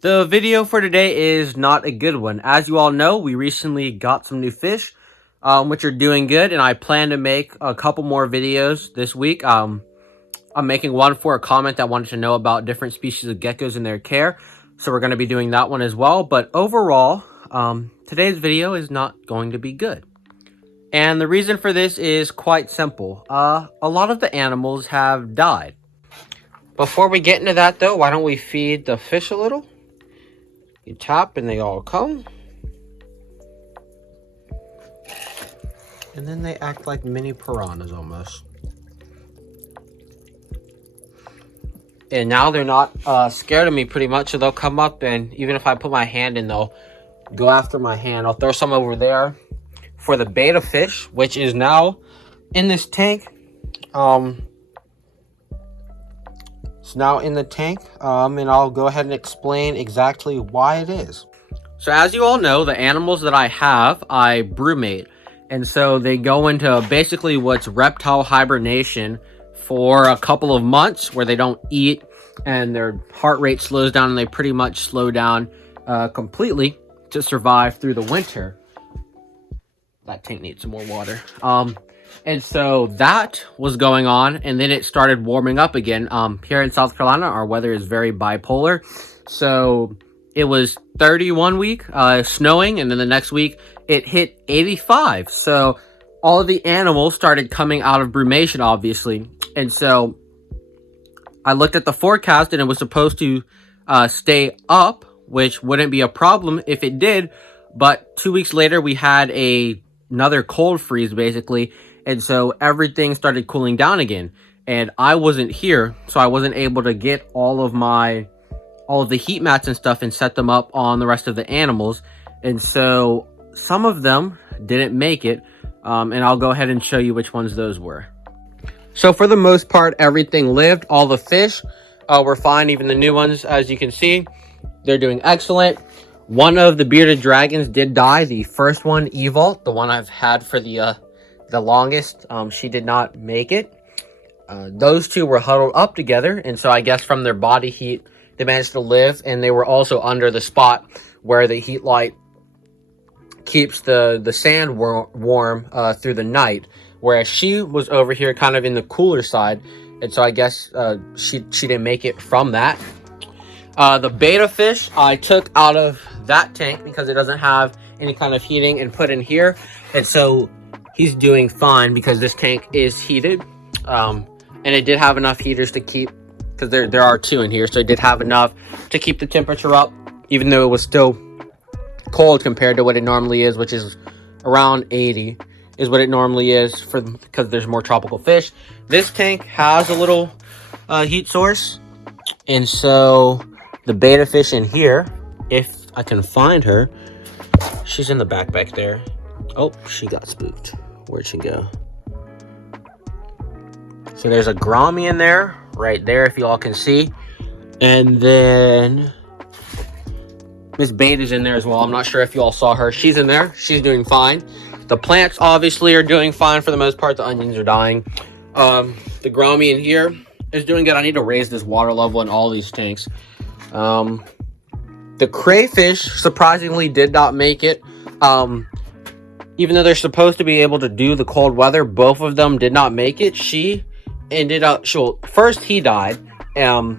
The video for today is not a good one. As you all know, we recently got some new fish, which are doing good, and I plan to make a couple more videos this week. I'm making one for a comment that wanted to know about different species of geckos and their care, so we're going to be doing that one as well. But overall, today's video is not going to be good. And the reason for this is quite simple. A lot of the animals have died. Before we get into that, though, why don't we feed the fish a little? You tap and they all come. And then they act like mini piranhas almost. And now they're not scared of me pretty much, so they'll come up, and even if I put my hand in, they'll go after my hand. I'll throw some over there for the betta fish, which is now in this tank. It's now in the tank, and I'll go ahead and explain exactly why it is. So as you all know, the animals that I have, I brumate. And so they go into basically what's reptile hibernation for a couple of months where they don't eat and their heart rate slows down, and they pretty much slow down completely to survive through the winter. That tank needs some more water. And so that was going on, and then it started warming up again. Here in South Carolina, our weather is very bipolar. So it was 30 one week, snowing, and then the next week it hit 85. So all of the animals started coming out of brumation, obviously. And so I looked at the forecast, and it was supposed to stay up, which wouldn't be a problem if it did. But 2 weeks later, we had another cold freeze, basically. And so everything started cooling down again. And I wasn't here, so I wasn't able to get all of the heat mats and stuff and set them up on the rest of the animals. And so some of them didn't make it. And I'll go ahead and show you which ones those were. So for the most part, everything lived. All the fish were fine, even the new ones, as you can see. They're doing excellent. One of the bearded dragons did die. The first one, Evault, the one I've had for the longest, she did not make it. Those two were huddled up together, and so I guess from their body heat, they managed to live, and they were also under the spot where the heat light keeps the sand warm through the night, whereas she was over here kind of in the cooler side, and so I guess she didn't make it from that. The betta fish I took out of that tank because it doesn't have any kind of heating, and put in here, and so he's doing fine because this tank is heated, and it did have enough heaters to keep, because there are two in here, so it did have enough to keep the temperature up, even though it was still cold compared to what it normally is, which is around 80 is what it normally is, because there's more tropical fish. This tank has a little heat source, and so the betta fish in here, if I can find her, she's in the back there. Oh, she got spooked. Where'd she go? So there's a Grommy in there, right there, if you all can see. And then Miss Betta's in there as well. I'm not sure if you all saw her. She's in there. She's doing fine. The plants obviously are doing fine for the most part. The onions are dying. The Grommy in here is doing good. I need to raise this water level in all these tanks. The Crayfish surprisingly did not make it. Even though they're supposed to be able to do the cold weather, both of them did not make it. She ended up, first he died, and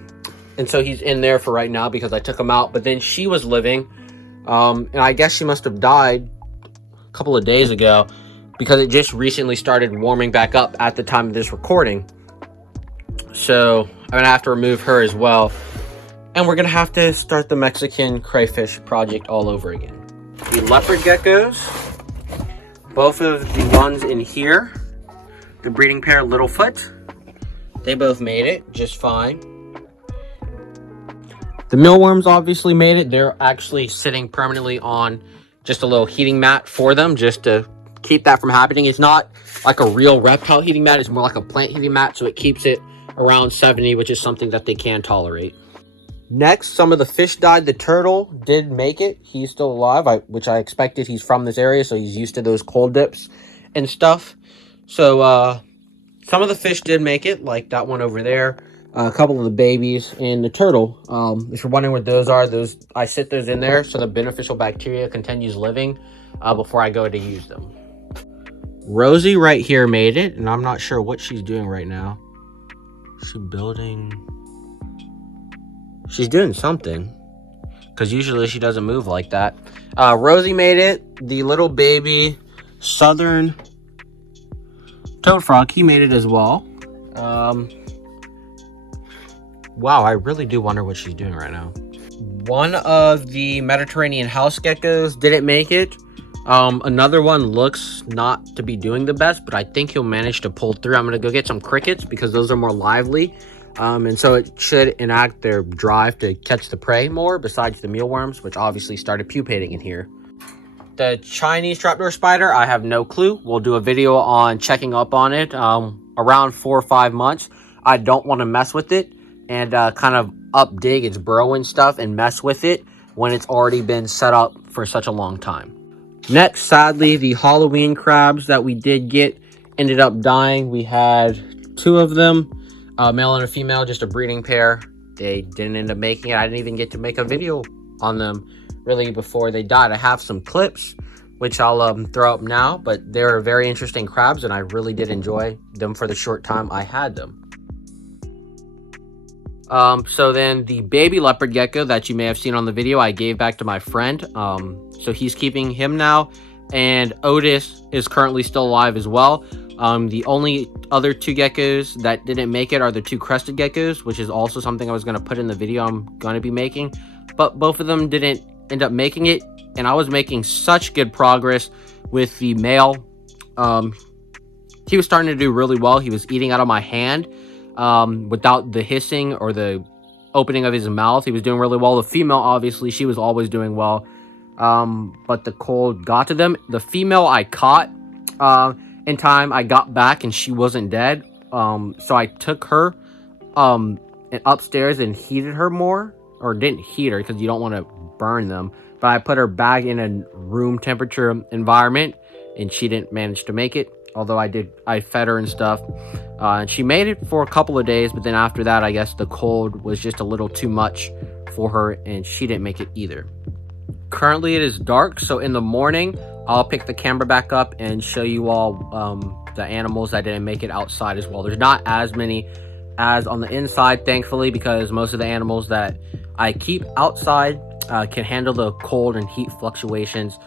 so he's in there for right now because I took him out, but then she was living, and I guess she must have died a couple of days ago because it just recently started warming back up at the time of this recording. So I'm gonna have to remove her as well, and we're gonna have to start the Mexican crayfish project all over again. The leopard geckos, both of the ones in here, the breeding pair Littlefoot, they both made it just fine. The mealworms obviously made it. They're actually sitting permanently on just a little heating mat for them, just to keep that from happening. It's not like a real reptile heating mat. It's more like a plant heating mat, so it keeps it around 70, which is something that they can tolerate. Next, some of the fish died. The turtle did make it. He's still alive, which I expected. He's from this area, so he's used to those cold dips and stuff. So some of the fish did make it, like that one over there. a couple of the babies, and the turtle. If you're wondering what those are, I sit those in there so the beneficial bacteria continues living before I go to use them. Rosie right here made it, and I'm not sure what she's doing right now. She's doing something, because usually she doesn't move like that. Rosie made it. The little baby southern toad frog, he made it as well. Wow, I really do wonder what she's doing right now. One of the Mediterranean house geckos didn't make it. Another one looks not to be doing the best, but I think he'll manage to pull through. I'm going to go get some crickets because those are more lively. And so it should enact their drive to catch the prey more, besides the mealworms, which obviously started pupating in here. The Chinese trapdoor spider, I have no clue. We'll do a video on checking up on it around 4 or 5 months. I don't want to mess with it and kind of dig its burrow and stuff and mess with it when it's already been set up for such a long time. Next, sadly, the Halloween crabs that we did get ended up dying. We had 2 of them, a male and a female, just a breeding pair. They didn't end up making it. I didn't even get to make a video on them really before they died. I have some clips which I'll throw up now, but they're very interesting crabs, and I really did enjoy them for the short time I had them. So then the baby leopard gecko that you may have seen on the video, I gave back to my friend. So he's keeping him now, and Otis is currently still alive as well. The only other 2 geckos that didn't make it are the 2 crested geckos, which is also something I was going to put in the video I'm going to be making, but both of them didn't end up making it, and I was making such good progress with the male. He was starting to do really well. He was eating out of my hand without the hissing or the opening of his mouth. He was doing really well. The female, obviously, she was always doing well, but the cold got to them. The female I caught in time. I got back and she wasn't dead, so I took her upstairs and heated her more, or didn't heat her because you don't want to burn them, but I put her back in a room temperature environment, and she didn't manage to make it, although I fed her and stuff. And she made it for a couple of days, but then after that, I guess the cold was just a little too much for her, and she didn't make it either. Currently, it is dark, so in the morning, I'll pick the camera back up and show you all the animals that didn't make it outside as well. There's not as many as on the inside, thankfully, because most of the animals that I keep outside can handle the cold and heat fluctuations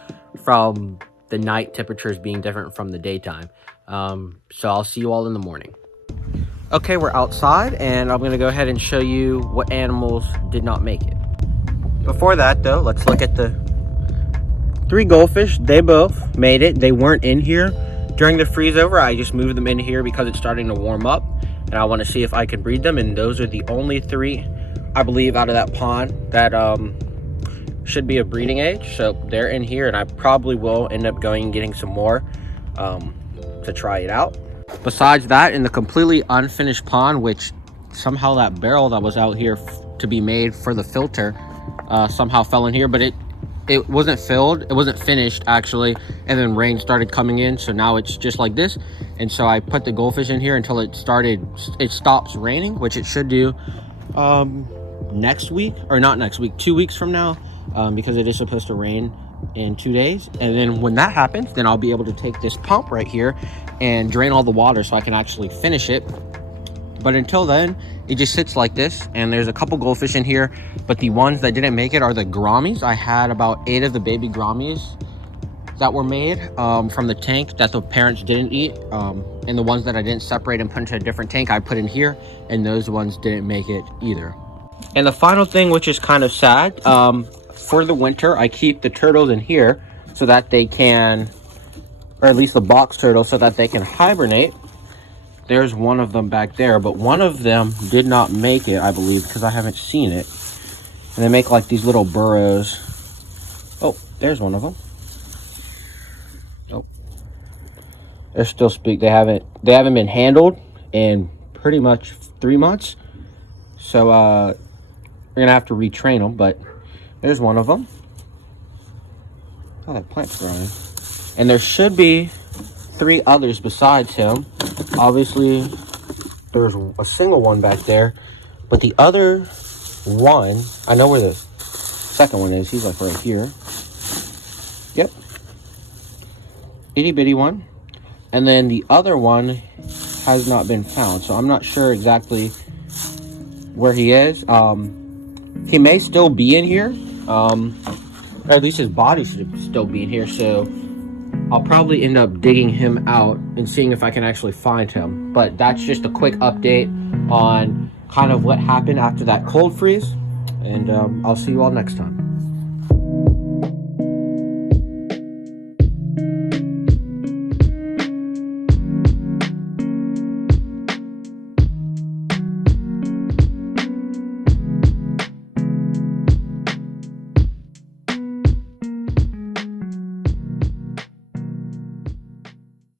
from the night temperatures being different from the daytime. So I'll see you all in the morning. Okay, we're outside, and I'm going to go ahead and show you what animals did not make it. Before that, though, let's look at the 3 goldfish. They both made it. They weren't in here during the freeze over. I just moved them in here because it's starting to warm up, and I want to see if I can breed them. And those are the only 3, I believe, out of that pond that should be of breeding age. So they're in here, and I probably will end up going and getting some more to try it out. Besides that, in the completely unfinished pond, which somehow that barrel that was out here to be made for the filter somehow fell in here, but it wasn't filled, it wasn't finished actually, and then rain started coming in, so now it's just like this. And so I put the goldfish in here until it stops raining, which it should do next week, or not next week, 2 weeks from now, because it is supposed to rain in 2 days. And then when that happens, then I'll be able to take this pump right here and drain all the water so I can actually finish it. But until then, it just sits like this, and there's a couple goldfish in here, but the ones that didn't make it are the grommies. I had about 8 of the baby grommies that were made from the tank that the parents didn't eat, and the ones that I didn't separate and put into a different tank I put in here, and those ones didn't make it either. And the final thing, which is kind of sad, for the winter I keep the turtles in here so that they can, or at least the box turtles, so that they can hibernate. There's one of them back there, but one of them did not make it, I believe, because I haven't seen it. And they make like these little burrows. Oh, there's one of them. Oh, they're still they haven't been handled in pretty much 3 months. So we're gonna have to retrain them, but there's one of them. Oh, that plant's growing. And there should be 3 others besides him. Obviously, there's a single one back there. But the other one, I know where the second one is. He's like right here. Yep. Itty bitty one. And then the other one has not been found. So I'm not sure exactly where he is. He may still be in here. Or at least his body should still be in here. So I'll probably end up digging him out and seeing if I can actually find him. But that's just a quick update on kind of what happened after that cold freeze. And I'll see you all next time.